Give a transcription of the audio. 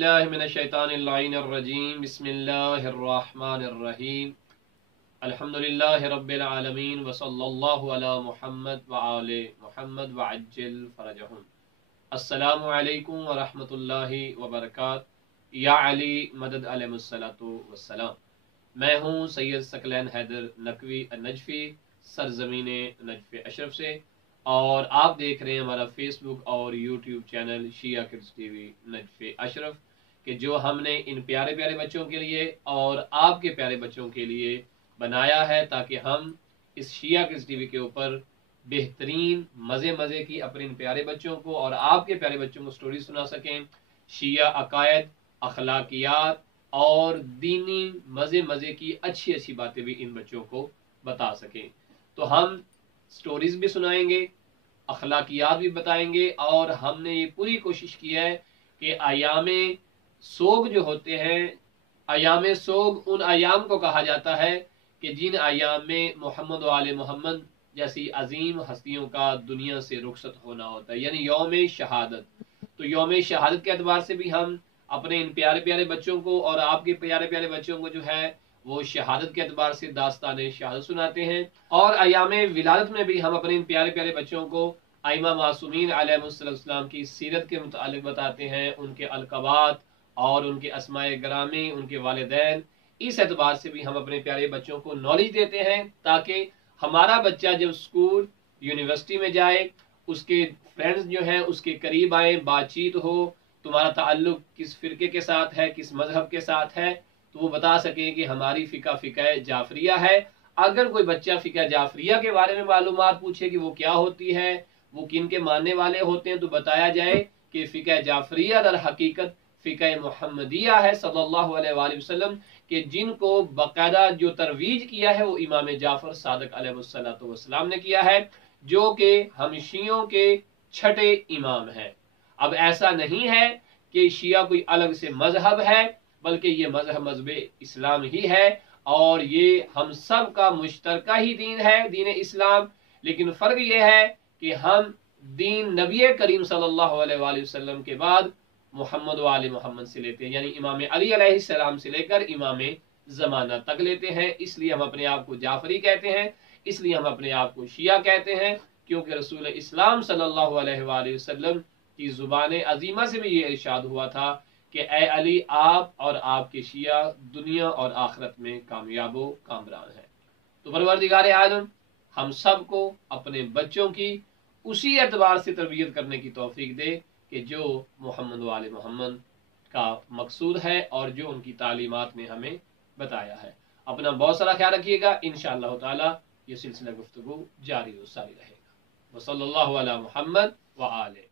बिल्लाहि मिनश्शैतानिर्रजीम बिस्मिल्लाहिर्रहमानिर्रहीम अल्हम्दुलिल्लाहि रब्बिल आलमीन व सल्लल्लाहु अला मुहम्मद व आले मुहम्मद व अज्जिल फरजहुम। अस्सलामु अलैकुम व रहमतुल्लाहि व बरकातहू। या अली मदद अलैहिस्सलातु वस्सलाम। मैं हूँ सैयद सकलैन हैदर नकवी नजफी सरजमीन नजफ अशरफ से, और आप देख रहे हैं हमारा फेसबुक और यूट्यूब चैनल शिया किड्स टीवी नजफ अशरफ कि जो हमने इन प्यारे प्यारे बच्चों के लिए और आपके प्यारे बच्चों के लिए बनाया है, ताकि हम इस शिया किड्स टीवी के ऊपर बेहतरीन मज़े की अपने इन प्यारे बच्चों को और आपके प्यारे बच्चों को स्टोरी सुना सकें। शिया अकायद, अखलाकियात और दीनी मज़े की अच्छी बातें भी इन बच्चों को बता सकें। तो हम स्टोरीज भी सुनाएंगे, अखलाकियात भी बताएंगे, और हमने ये पूरी कोशिश की है कि अयामे सोग जो होते हैं, अयामे सोग उन अयाम को कहा जाता है कि जिन अयाम में मोहम्मद वाले मोहम्मद जैसी अजीम हस्तियों का दुनिया से रुखसत होना होता है, यानी यौम शहादत। तो यौम शहादत के अतबार से भी हम अपने इन प्यारे प्यारे बच्चों को और आपके प्यारे प्यारे बच्चों को जो है वो शहादत के अतबार से दास्तान शहादत सुनाते हैं। और अयाम विलादत में भी हम अपने इन प्यारे प्यारे बच्चों को आइमा मासूमीन अलैहिस्सलाम की सीरत के मुतालिक बताते हैं, उनके अलकबात और उनके अस्माए ग्रामी, उनके वालिदैन। इस एतबार से भी हम अपने प्यारे बच्चों को नॉलेज देते हैं, ताकि हमारा बच्चा जब स्कूल यूनिवर्सिटी में जाए, उसके फ्रेंड्स जो हैं उसके करीब आए, बातचीत हो, तुम्हारा ताल्लुक किस फिरके के साथ है, किस मजहब के साथ है, तो वो बता सके कि हमारी फ़िका जाफरिया है। अगर कोई बच्चा फ़िका जाफरिया के बारे में मालूमात पूछे कि वो क्या होती है, वो किन के मानने वाले होते हैं, तो बताया जाए कि फ़िका जाफरिया दर हकीकत फ़िका मुहम्मदिया है सल्लल्लाहु अलैहि वसल्लम के, जिनको बाकायदा जो तरवीज किया है वो इमाम जाफर सादिक अलैहिस्सलातु वस्सलाम ने किया है, जो कि हम शियों के छठे इमाम हैं। अब ऐसा नहीं है कि शिया कोई अलग से मजहब है, बल्कि ये मजहब इस्लाम ही है, और ये हम सब का मुश्तरका ही दीन है, दीन इस्लाम। लेकिन फ़र्क ये है कि हम दीन नबी करीम सल्लल्लाहु अलैहि वसल्लम के बाद मोहम्मद वाले मोहम्मद से लेते हैं, यानी इमाम अली अलैहिस्सलाम से लेकर इमाम ज़माना तक लेते हैं। इसलिए हम अपने आप को जाफरी कहते हैं, इसलिए हम अपने आप को शिया कहते हैं, क्योंकि रसूल इस्लाम सल्लल्लाहु अलैहि वसल्लम की ज़ुबान अजीमा से भी ये इरशाद हुआ था कि ए अली, आप और आपके शिया दुनिया और आखिरत में कामयाबो कामरान है। तो परवरदिगार आलम हम सब को अपने बच्चों की उसी एतबार से तरबियत करने की तौफीक दे कि जो मोहम्मद वाले मोहम्मद का मकसूद है और जो उनकी तालीमात ने हमें बताया है। अपना बहुत सारा ख्याल रखिएगा। इंशाअल्लाह ताला ये सिलसिला गुफ्तगू जारी व सारी रहेगा। वसल्लल्लाहु अला मुहम्मद व आले।